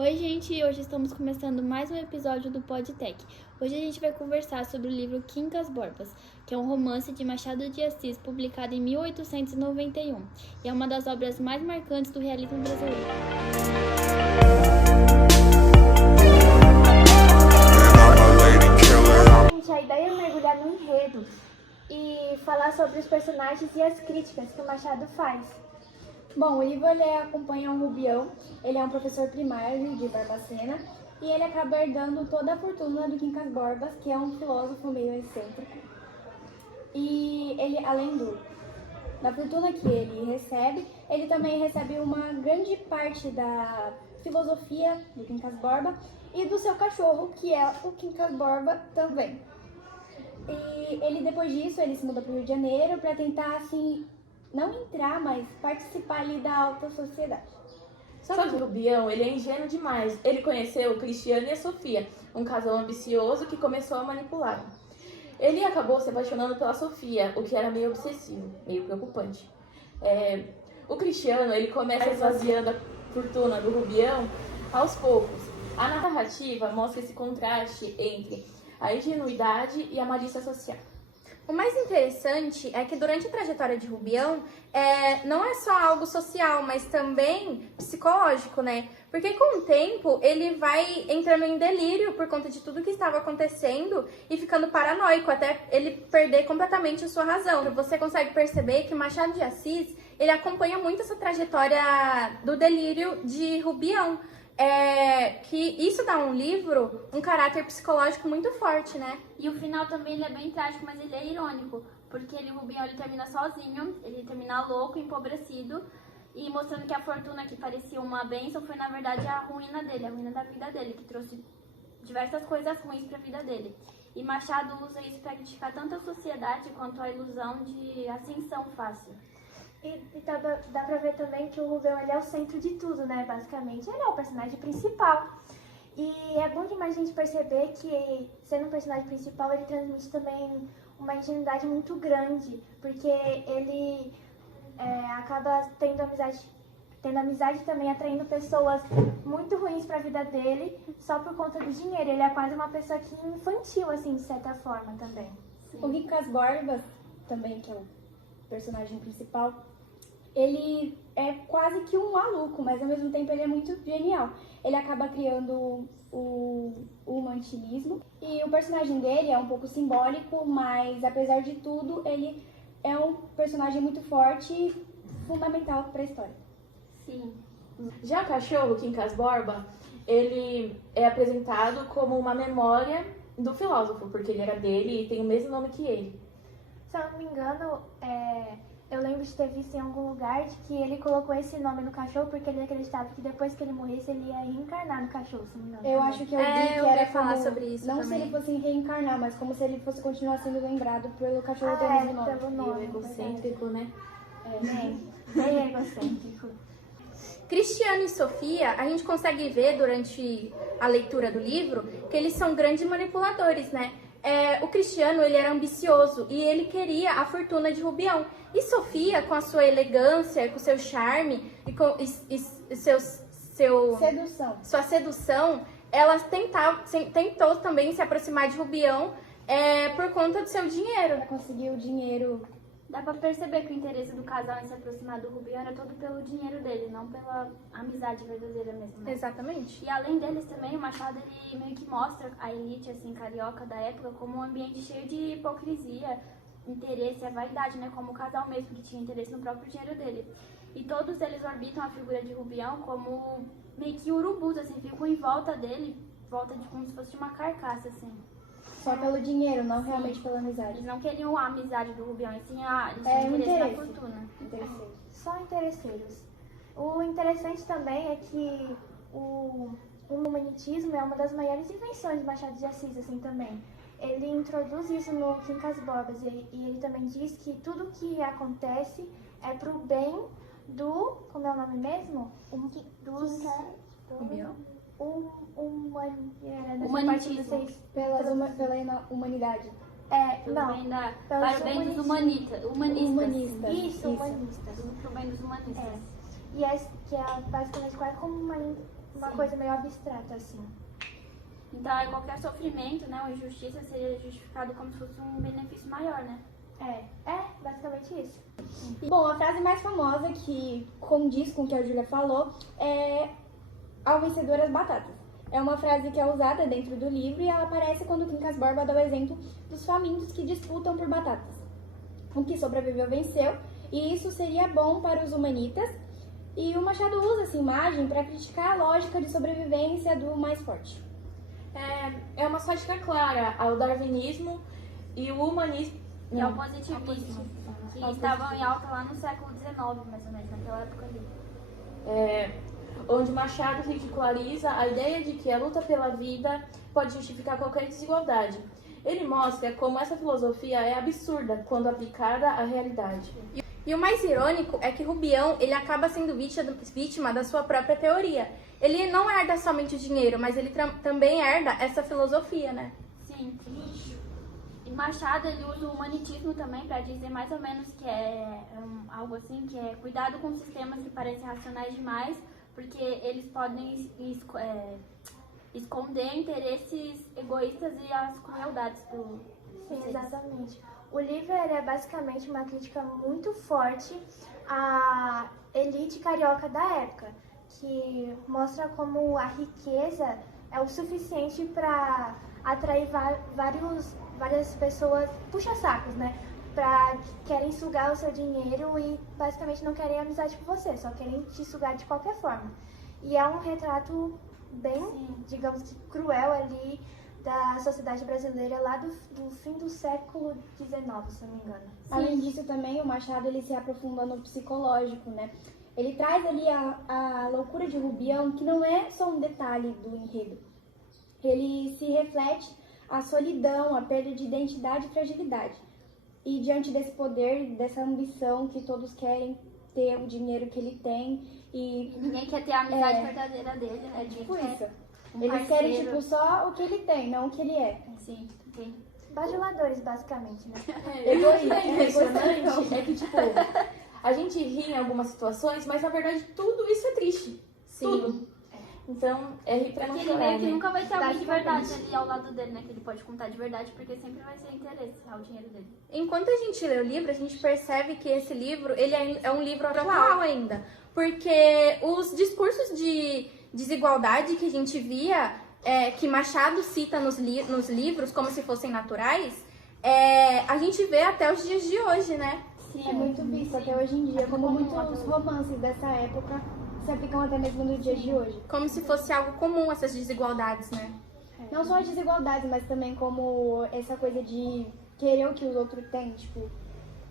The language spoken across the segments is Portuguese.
Oi, gente! Hoje estamos começando mais um episódio do Podtech. Hoje a gente vai conversar sobre o livro Quincas Borbas, que é um romance de Machado de Assis, publicado em 1891, e é uma das obras mais marcantes do realismo brasileiro. Gente, a ideia é mergulhar no enredo e falar sobre os personagens e as críticas que o Machado faz. Bom, o livro acompanha um Rubião, ele é um professor primário de Barbacena e ele acaba herdando toda a fortuna do Quincas Borbas, que é um filósofo meio excêntrico. E ele, além da fortuna que ele recebe, ele também recebe uma grande parte da filosofia do Quincas Borba e do seu cachorro, que é o Quincas Borba também. E ele, depois disso, ele se muda para o Rio de Janeiro para tentar, assim, não entrar, mas participar ali da alta sociedade. Só que o Rubião, ele é ingênuo demais. Ele conheceu o Cristiano e a Sofia, um casal ambicioso que começou a manipulá-lo. Ele acabou se apaixonando pela Sofia, o que era meio obsessivo, meio preocupante. O Cristiano, ele começa esvaziando a fortuna do Rubião aos poucos. A narrativa mostra esse contraste entre a ingenuidade e a malícia social. O mais interessante é que durante a trajetória de Rubião, não é só algo social, mas também psicológico, né? Porque com o tempo ele vai entrando em delírio por conta de tudo que estava acontecendo e ficando paranoico, até ele perder completamente a sua razão. Você consegue perceber que Machado de Assis, ele acompanha muito essa trajetória do delírio de Rubião. Que isso dá um livro um caráter psicológico muito forte, né? E o final também ele é bem trágico, mas ele é irônico, porque o Rubião ele termina sozinho, ele termina louco, empobrecido, e mostrando que a fortuna que parecia uma bênção foi na verdade a ruína dele, a ruína da vida dele, que trouxe diversas coisas ruins para a vida dele. E Machado usa isso para criticar tanto a sociedade quanto a ilusão de ascensão fácil. E dá pra ver também que o Rubião ele é o centro de tudo, né? Basicamente, ele é o personagem principal. E é bom demais a gente perceber que, sendo um personagem principal, ele transmite também uma ingenuidade muito grande, porque ele acaba tendo amizade também, atraindo pessoas muito ruins pra vida dele, só por conta do dinheiro. Ele é quase uma pessoa que infantil, assim, de certa forma também. Sim. O Quincas Borbas, também, que é o personagem principal, ele é quase que um maluco, mas ao mesmo tempo ele é muito genial. Ele acaba criando o humantilismo e o personagem dele é um pouco simbólico, mas apesar de tudo, ele é um personagem muito forte e fundamental para a história. Sim. Já o cachorro, Quincas Borba, ele é apresentado como uma memória do filósofo, porque ele era dele e tem o mesmo nome que ele. Se eu não me engano, eu lembro de ter visto em algum lugar de que ele colocou esse nome no cachorro porque ele acreditava que depois que ele morresse ele ia reencarnar no cachorro, se não me engano. Eu acho que eu vi que era falar como, sobre isso não também. se ele fosse reencarnar, mas como se ele fosse continuar sendo lembrado pelo cachorro ter o mesmo nome. Pelo nome. Egocêntrico, né? Bem egocêntrico. Cristiano e Sofia, a gente consegue ver durante a leitura do livro que eles são grandes manipuladores, né? O Cristiano, ele era ambicioso e ele queria a fortuna de Rubião. E Sofia, com a sua elegância, com seu charme e com sua sedução, ela tentou também se aproximar de Rubião por conta do seu dinheiro. Ela conseguiu o dinheiro. Dá pra perceber que o interesse do casal em se aproximar do Rubião era todo pelo dinheiro dele, não pela amizade verdadeira mesmo, né? Exatamente. E além deles também, o Machado ele meio que mostra a elite assim, carioca da época como um ambiente cheio de hipocrisia, interesse, a vaidade, né? Como o casal mesmo, que tinha interesse no próprio dinheiro dele. E todos eles orbitam a figura de Rubião como meio que urubus, assim, ficam em volta dele, volta de como se fosse uma carcaça, assim. Só pelo dinheiro, não realmente pela amizade. Eles não queriam a amizade do Rubião, e sim eles tinham interesse na fortuna. Só interesseiros. O interessante também é que o humanitismo é uma das maiores invenções de Machado de Assis, assim, também. Ele introduz isso no Quincas Borbas e ele também diz que tudo que acontece é pro bem do... Como é o nome mesmo? Dos... Rubião? Humanitismo. Pela humanidade. Para o bem dos humanistas. Isso, humanistas. Para o bem dos humanistas. Que é basicamente quase como uma uma Sim. coisa meio abstrata, assim. Então, qualquer sofrimento, né, ou injustiça seria justificado como se fosse um benefício maior, né? É basicamente isso. Bom, a frase mais famosa que condiz com o que a Júlia falou é ao vencedor as batatas. É uma frase que é usada dentro do livro e ela aparece quando o Quincas Borba dá o exemplo dos famintos que disputam por batatas. O que sobreviveu venceu, e isso seria bom para os humanitas. E o Machado usa essa imagem para criticar a lógica de sobrevivência do mais forte. É uma sátira clara ao darwinismo e o humanismo. E ao positivismo, que estavam em alta lá no século XIX, mais ou menos, naquela época ali. Onde Machado ridiculariza a ideia de que a luta pela vida pode justificar qualquer desigualdade. Ele mostra como essa filosofia é absurda quando aplicada à realidade. E o mais irônico é que Rubião, ele acaba sendo vítima da sua própria teoria. Ele não herda somente o dinheiro, mas ele também herda essa filosofia, né? Sim. E Machado, ele usa o humanitismo também para dizer mais ou menos que é algo assim, que é cuidado com sistemas que parecem racionais demais, porque eles podem esconder interesses egoístas e as crueldades do... Sim, exatamente. O livro ele é basicamente uma crítica muito forte à elite carioca da época, que mostra como a riqueza é o suficiente para atrair várias pessoas puxa-sacos, né? Que querem sugar o seu dinheiro e basicamente não querem amizade com você, só querem te sugar de qualquer forma. E é um retrato bem, digamos que cruel ali da sociedade brasileira lá do fim do século XIX, se não me engano. Além disso também, o Machado ele se aprofunda no psicológico, né? Ele traz ali a loucura de Rubião, que não é só um detalhe do enredo. Ele se reflete a solidão, a perda de identidade e fragilidade. E diante desse poder, dessa ambição que todos querem ter o dinheiro que ele tem E ninguém quer ter a amizade verdadeira dele, né? tipo Ninguém isso. quer Eles querem tipo só o que ele tem, não o que ele é. Sim, sim. Bajuladores, basicamente, né? O que é impressionante é que, tipo, a gente ri em algumas situações, mas na verdade tudo isso é triste. Tudo. Então, é rir pra não Porque ele chorar, meio que né? nunca vai ter alguém de verdade ali ao lado dele, né? Que ele pode contar de verdade, porque sempre vai ser interesse ao dinheiro dele. Enquanto a gente lê o livro, a gente percebe que esse livro ele é um livro atual ainda. Porque os discursos de desigualdade que a gente via, que Machado cita nos livros como se fossem naturais, a gente vê até os dias de hoje, né? É muito visto até hoje em dia, como muitos romances dessa época se aplicam até mesmo no dia de hoje. Como se fosse algo comum essas desigualdades, né? Não só as desigualdades, mas também como essa coisa de querer o que os outros têm, tipo,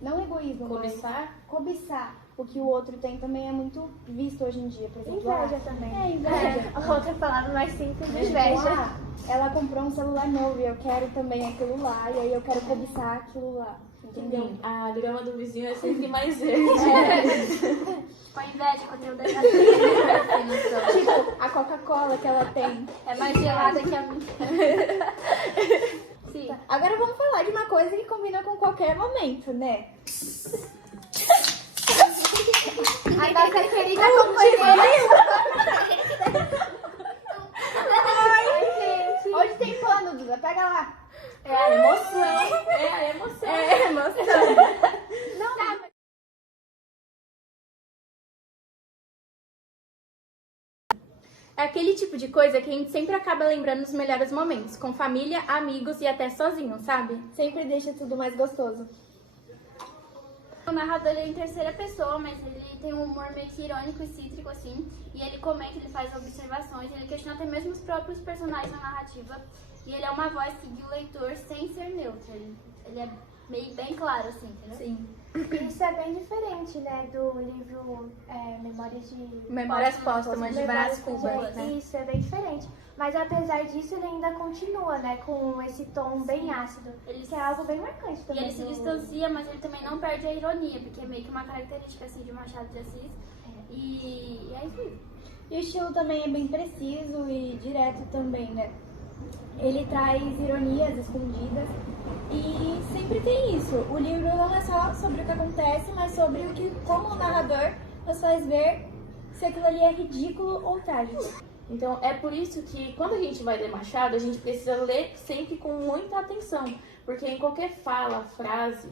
não egoísmo, Cobiçar? mas cobiçar o que o outro tem também é muito visto hoje em dia, por exemplo. Inveja também. Inveja. A outra palavra mais simples, Tipo, inveja. ela comprou um celular novo e eu quero também aquilo lá, e aí eu quero cobiçar aquilo lá, entendeu? Sim, a grama do vizinho é sempre mais verde. Tipo, a inveja que eu tenho dele assim. Tipo, a Coca-Cola que ela tem. É mais gelada que a minha. Sim. Agora vamos falar de uma coisa que combina com qualquer momento, né? A nossa querida companheira. Ai, gente. Hoje tem pano, Duda, pega lá. É a emoção. É a emoção. É, emoção. É aquele tipo de coisa que a gente sempre acaba lembrando nos melhores momentos, com família, amigos e até sozinho, sabe? Sempre deixa tudo mais gostoso. O narrador ele é em terceira pessoa, mas ele tem um humor meio que irônico e cítrico, assim. E ele comenta, ele faz observações, ele questiona até mesmo os próprios personagens na narrativa. E ele é uma voz que guia o leitor sem ser neutro. Ele é meio bem claro, assim, entendeu? Sim. Isso é bem diferente, né, do livro Memórias Póstumas de Brás Cubas, né? Isso, é bem diferente. Mas apesar disso, ele ainda continua, né, com esse tom bem ácido. Que é algo bem marcante E também. ele se distancia, mas ele também não perde a ironia, porque é meio que uma característica, assim, de Machado de Assis. E é isso aí. E o estilo também é bem preciso e direto também, né? Ele traz ironias escondidas e sempre tem isso. O livro não é só sobre o que acontece, mas sobre o que, como o narrador, nos faz ver se aquilo ali é ridículo ou trágico. Então, é por isso que quando a gente vai ler Machado, a gente precisa ler sempre com muita atenção, porque em qualquer fala, frase,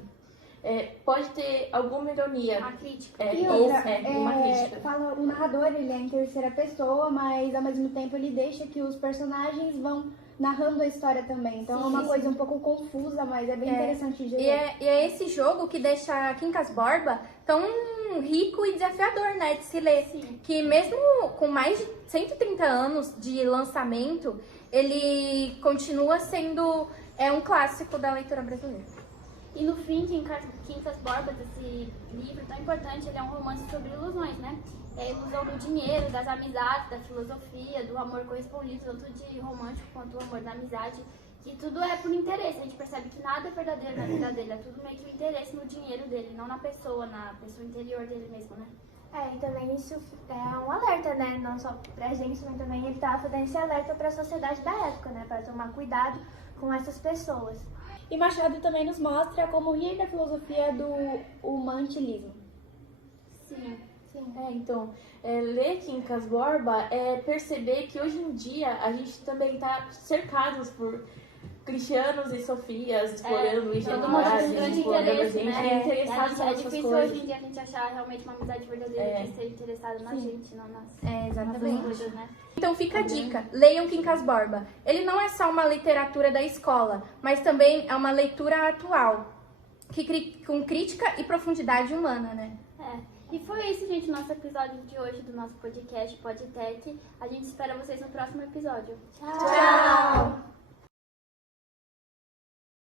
pode ter alguma ironia. A crítica. E Ou outra, uma crítica. fala, o narrador ele é em terceira pessoa, mas ao mesmo tempo ele deixa que os personagens vão narrando a história também. Então é uma coisa um pouco confusa, mas é bem interessante de ler. E é esse jogo que deixa Quincas Borba tão rico e desafiador, né, de se ler. Sim. Que mesmo com mais de 130 anos de lançamento, ele continua sendo um clássico da leitura brasileira. E no fim, Quincas Borbas, esse livro tão importante, ele é um romance sobre ilusões, né? É a ilusão do dinheiro, das amizades, da filosofia, do amor correspondido, tanto de romântico quanto o amor da amizade. Que tudo é por interesse, a gente percebe que nada é verdadeiro na vida dele, é tudo meio que o interesse no dinheiro dele, não na pessoa interior dele mesmo, né? E também isso é um alerta, né? Não só pra gente, mas também ele tava fazendo esse alerta pra sociedade da época, né? Pra tomar cuidado com essas pessoas. E Machado também nos mostra como rir da filosofia do humantilismo. Sim. Então, ler Quincas Borba é perceber que hoje em dia a gente também está cercados por Cristianos e Sofias explorando todo mundo tem ingenuidade, grande explorando a interesse, gente, né? interessados É nessas difícil coisas. hoje em dia a gente achar realmente uma amizade verdadeira que esteja interessada na gente, não nas Exatamente. coisas, né? Então fica a dica, leiam Quincas Borba. Ele não é só uma literatura da escola, mas também é uma leitura atual, com crítica e profundidade humana, né? E foi isso, gente, nosso episódio de hoje do nosso podcast Podtech. A gente espera vocês no próximo episódio. Tchau!